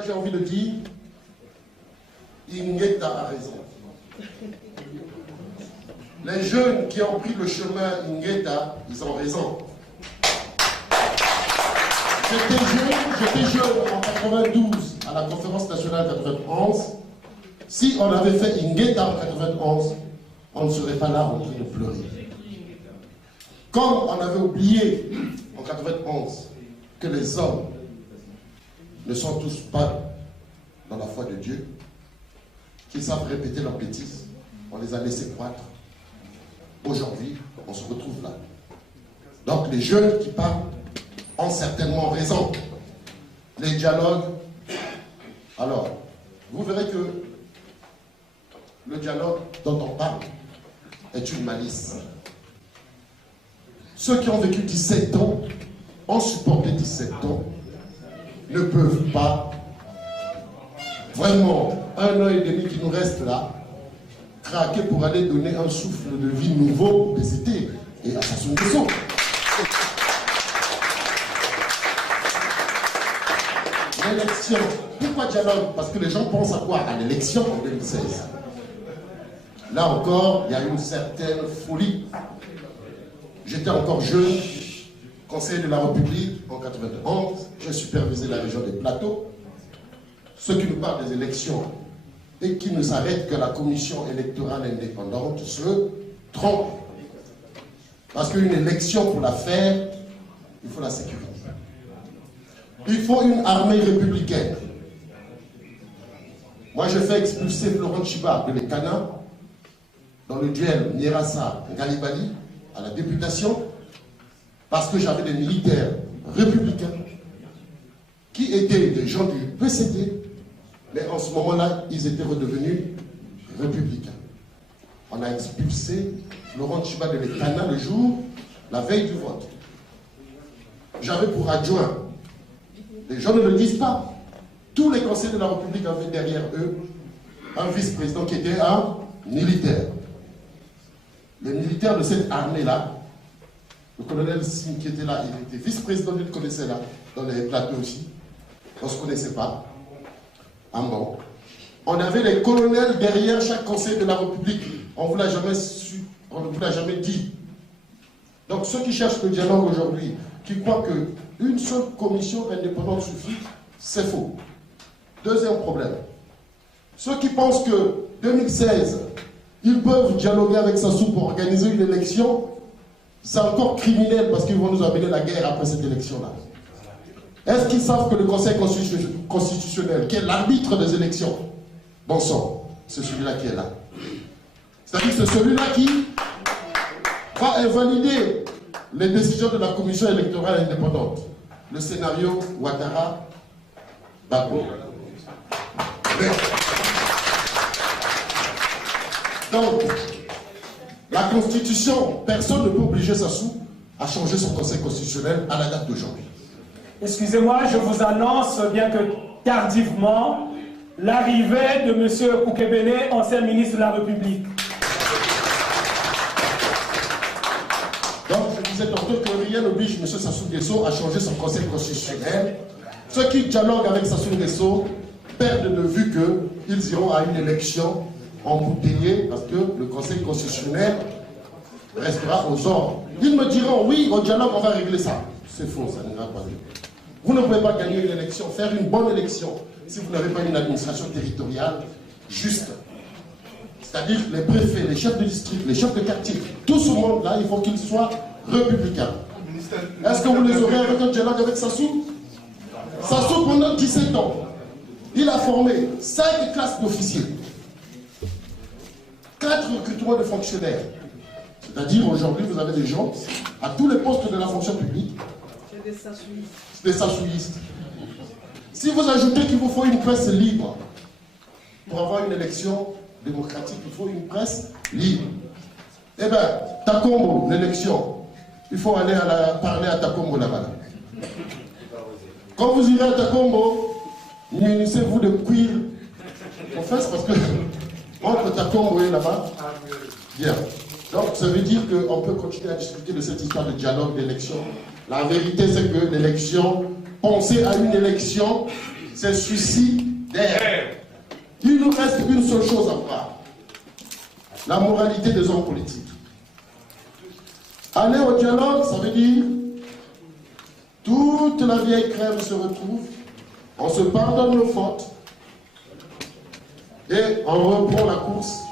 que j'ai envie de dire, Ingeta a raison. Les jeunes qui ont pris le chemin Ingeta, ils ont raison. J'étais jeune en 92 à la conférence nationale 91. Si on avait fait Ingeta en 91, on ne serait pas là en train de pleurer. Comme on avait oublié en 91 que les hommes ne sont tous pas dans la foi de Dieu, qui savent répéter leurs bêtises, on les a laissés croître. Aujourd'hui, on se retrouve là. Donc les jeunes qui parlent ont certainement raison. Les dialogues, alors, vous verrez que le dialogue dont on parle est une malice. Ceux qui ont vécu 17 ans, ont supporté 17 ans, ne peuvent pas, vraiment, 1 an et demi qui nous reste là, craquer pour aller donner un souffle de vie nouveau au PCT et à Sassou Nguesso. L'élection. Pourquoi dialogue? Parce que les gens pensent à quoi? À l'élection en 2016. Là encore, il y a une certaine folie. J'étais encore jeune, conseiller de la République en 91, j'ai supervisé la région des Plateaux. Ceux qui nous parlent des élections et qui ne s'arrêtent que la commission électorale indépendante se trompent. Parce qu'une élection, pour la faire, il faut la sécurité. Il faut une armée républicaine. Moi, je fais expulser Florent Chiba de l'Ekana dans le duel Nierassa-Galibali à la députation parce que j'avais des militaires républicains qui étaient des gens du PCD, mais en ce moment-là, ils étaient redevenus républicains. On a expulsé Florent Chiba de l'Ekana le jour, la veille du vote. J'avais pour adjoint, les gens ne le disent pas, tous les conseillers de la République avaient derrière eux un vice-président qui était un militaire. Les militaires de cette armée-là, le colonel Sim qui était là, il était vice-président, il le connaissait là, dans les plateaux aussi. On ne se connaissait pas. Ah bon. On avait les colonels derrière chaque conseiller de la République. On ne vous l'a jamais su, on ne vous l'a jamais dit. Donc ceux qui cherchent le dialogue aujourd'hui, qui croient qu'une seule commission indépendante suffit, c'est faux. Deuxième problème. Ceux qui pensent que 2016, ils peuvent dialoguer avec Sassou pour organiser une élection, c'est encore criminel parce qu'ils vont nous amener la guerre après cette élection-là. Est-ce qu'ils savent que le Conseil constitutionnel, qui est l'arbitre des élections, bon sang, c'est celui-là qui est là. C'est-à-dire que c'est celui-là qui va invalider les décisions de la commission électorale indépendante. Le scénario Ouattara, Gbagbo. Donc, la Constitution, personne ne peut obliger Sassou à changer son Conseil constitutionnel à la date d'aujourd'hui. Excusez-moi, je vous annonce, bien que tardivement, l'arrivée de M. Koukebene, ancien ministre de la République. Donc, je vous ai tenté que rien n'oblige M. Sassou Nguesso à changer son Conseil constitutionnel. Ceux qui dialoguent avec Sassou Nguesso perdent de vue qu'ils iront à une élection embouteillée parce que le Conseil constitutionnel restera aux ordres. Ils me diront, oui, au dialogue, on va régler ça. C'est faux, ça n'ira pas mieux. Vous ne pouvez pas gagner une élection, faire une bonne élection, si vous n'avez pas une administration territoriale juste. C'est-à-dire les préfets, les chefs de district, les chefs de quartier, tout ce monde-là, il faut qu'ils soient républicains. Est-ce que vous les aurez avec un dialogue avec Sassou? Sassou, pendant 17 ans, il a formé 5 classes d'officiers, 4 recrutements de fonctionnaires. C'est-à-dire, aujourd'hui, vous avez des gens à tous les postes de la fonction publique. C'est des sassouistes. Des sassouistes. Si vous ajoutez qu'il vous faut une presse libre, pour avoir une élection démocratique, il faut une presse libre. Eh bien, Takombo, l'élection, il faut aller parler à Takombo là-bas. Quand vous irez à Takombo, munissez-vous de cuir en face parce que entre Takombo et là-bas, bien. Donc, ça veut dire qu'on peut continuer à discuter de cette histoire de dialogue, d'élection. La vérité, c'est que l'élection, penser à une élection, c'est suicidaire. Il nous reste une seule chose à voir. La moralité des hommes politiques. Aller au dialogue, ça veut dire toute la vieille crème se retrouve, on se pardonne nos fautes et on reprend la course.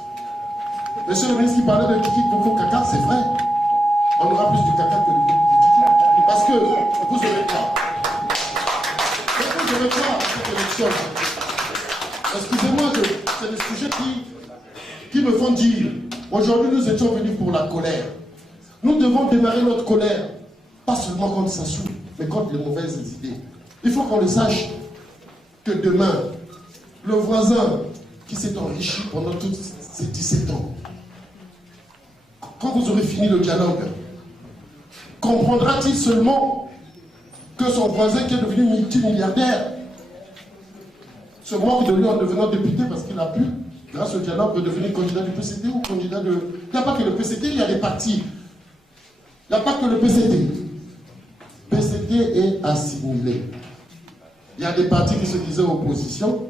Monsieur le ministre qui parlait de Kiki Koko Kaka, c'est vrai. On aura plus du caca que du Kiki. Parce que vous aurez quoi? Vous aurez quoi cette élection? Excusez-moi, c'est des sujets qui me font dire. Aujourd'hui, nous étions venus pour la colère. Nous devons démarrer notre colère, pas seulement contre Sassou, mais contre les mauvaises idées. Il faut qu'on le sache que demain, le voisin qui s'est enrichi pendant tous ces 17 ans, quand vous aurez fini le dialogue, comprendra-t-il seulement que son voisin qui est devenu multimilliardaire se moque de lui en devenant député parce qu'il a pu, grâce au dialogue, devenir candidat du PCT ou candidat de... Il n'y a pas que le PCT, il y a des partis. Il n'y a pas que le PCT. PCT est assimilé. Il y a des partis qui se disaient opposition,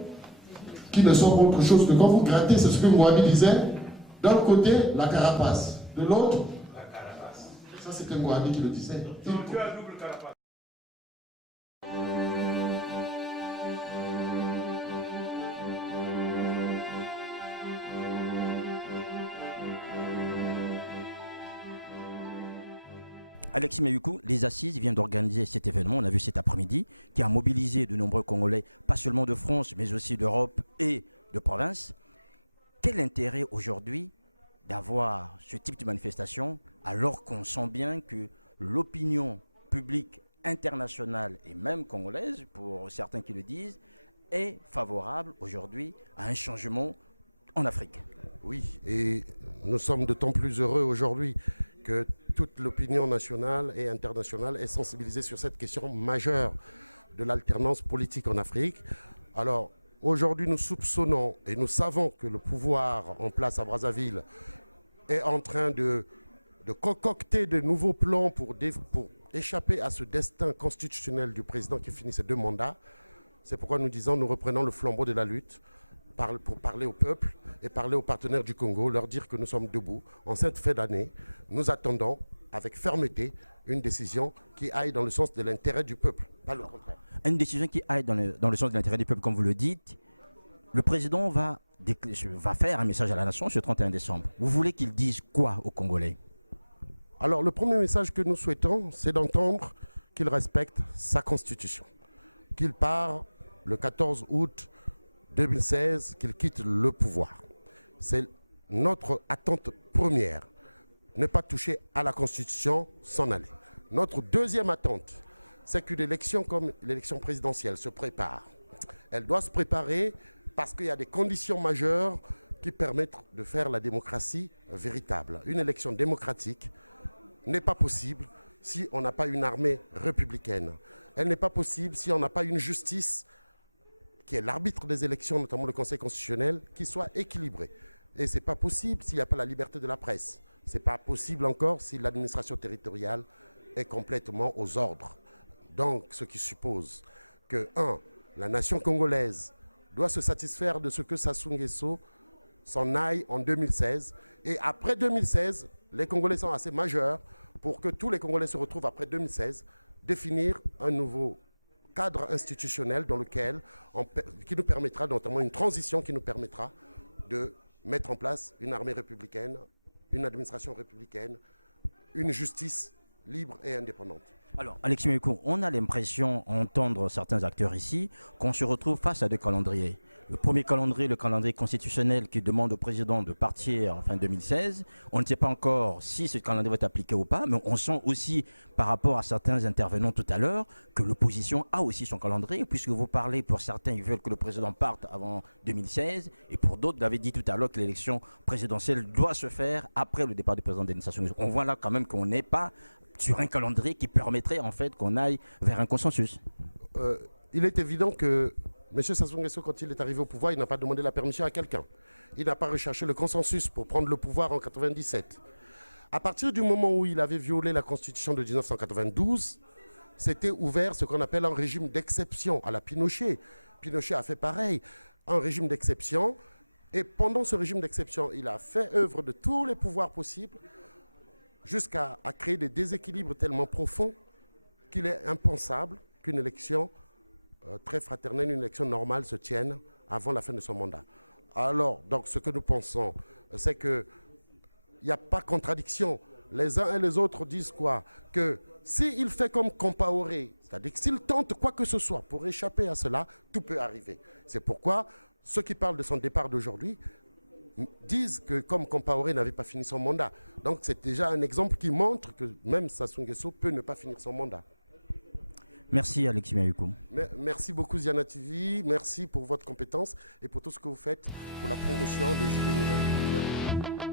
qui ne sont autre chose que quand vous grattez, c'est ce que Mohamed disait, d'un côté, la carapace, de l'autre, la carapace. Ça, c'était Mohamed qui le disait. Donc, tu as double carapace. Alexis Mayukou, les Assises viennent d'organiser cet événement, on a vu cet après-midi, qui a mobilisé de nombreux Congolais, pas seulement de France, mais aussi d'Europe et de province. Quel intérêt aujourd'hui d'avoir ce type de manifestation alors qu'on sent bien que l'opinion publique internationale et même congolaise, pour certains qui le disent, est favorable aujourd'hui à un changement en Afrique? Oui, et nous sommes d'autant plus heureux aujourd'hui que toute l'opinion nationale et internationale est sensibilisée sur cette question majeure de l'alternance politique en Afrique. Alors, aujourd'hui, nous soupçonnons et nous savons que le pouvoir en place à Brazzaville est en train de concocter de nouveaux plans pour échapper à ce destin constitutionnel du président qui finit ses 2 mandats. C'est pourquoi nous disons, nous reprenons le flambeau de la lutte pour parler au peuple et parler aux partenaires du Congo, leur dire que nous sommes debout. En cette fin d'année, nous attendons avec fermeté une décision qui aille dans le sens de l'intérêt du peuple, pas le contraire. Une décision qui aille dans le sens de l'intérêt du peuple, comme vous le dites. Le président va faire un message à la nation ce 31 décembre. Vous voulez qu'il dise quoi aux Congolais? Alors, le premier message que nous souhaitons, c'est d'entendre qu'il respecte sa constitution, qu'il part le 14 août 2016, qu'il quitte le pouvoir. C'est notre attente première, ne pas toucher à la Constitution, s'en aller. Notre deuxième attente, c'est qu'une élection comme l'élection présidentielle se prépare. Elle doit se préparer parce qu'il y a des conditions majeures qui permettent de faire la démocratie véritable. Une élection démocratique n'est pas possible si on n'a pas une armée républicaine. Elle n'est pas possible si on n'a pas une justice qui est l'arbitre des élections, notamment le Conseil constitutionnel, qui soit équilibré. Et ce n'est pas possible s'il n'y a pas la liberté de la presse. Ce n'est pas possible encore si l'administration territoriale est complètement aux ordres. Donc, ce qui suppose que, 1, la nation congolaise doit se satisfaire de ce que Sassou Nguesso s'en aille en 2016. Et après 2016, les Congolais sont assez majeurs pour que tous les Congolais se retrouvent après 2016, définir un nouveau cadre institutionnel dans lequel qui nous permettra, notamment une transition qui nous permettra de mettre en place une armée républicaine, une administration républicaine, une justice libre et indépendante. Alors, Alexis Mayukou, on a l'impression, entendre certains acteurs ici, qu'on se retrouve face à 2 calendriers. Le premier calendrier, le calendrier constitutionnel qui demande au président de partir en fin 2016. On ne sait pas encore si ce calendrier va être appliqué ou pas, mais on sent aussi, par rapport à certains intervenants tout à l'heure, que l'opposition a aussi son calendrier, puisque vous parlez, pour certains, ils veulent que le président parte avant 2016, et pour d'autres, vous avez dit tout à l'heure que l'élection présidentielle doit se faire après le départ du président Denis Sassou Nguesso. On voit là quand même qu'on n'est pas sur un calendrier qui permettrait en fait qu'on aille vers un consensus. Il est évident que M. Sassou Nguesso, quand il est arrivé au pouvoir, il n'a pas demandé la permission à quelqu'un. Il n'a pas recherché le consensus pour prendre le pouvoir en 1997. À partir du moment où il avait violé la Constitution de 1992, c'était ouvert ce qu'on appelle un régime d'exception à la Pinochet. Pinochet a fait pareil, un régime d'exception. Et pendant ce régime d'exception, il a fait œuvre de tous les pouvoirs possibles jusqu'à créer des déséquilibres tellement profonds qu'il est impensable qu'une élection très fraternelle, une élection normale se tienne avant la fin de son mandat. Alors, donc, ce que nous pensons, c'est qu'il n'y a pas contradiction. Les uns et les autres disent quoi? Que s'il fait comme Compaoré, c'est-à-dire que s'il tente quoi que ce soit pour échapper à cela, tout peut arriver. C'est pourquoi ceux qui parlent de son départ d'aujourd'hui disent que comme Compaoré n'avait pas fini son mandat. Donc c'est déjà un exemple qui montre que même Sassou Nguesso peut ne pas finir son mandat. Merci Alexis Mayuko. Merci beaucoup Ziana TV, merci pour votre compétence et pour tout ce que vous faites pour la promotion des idées nouvelles.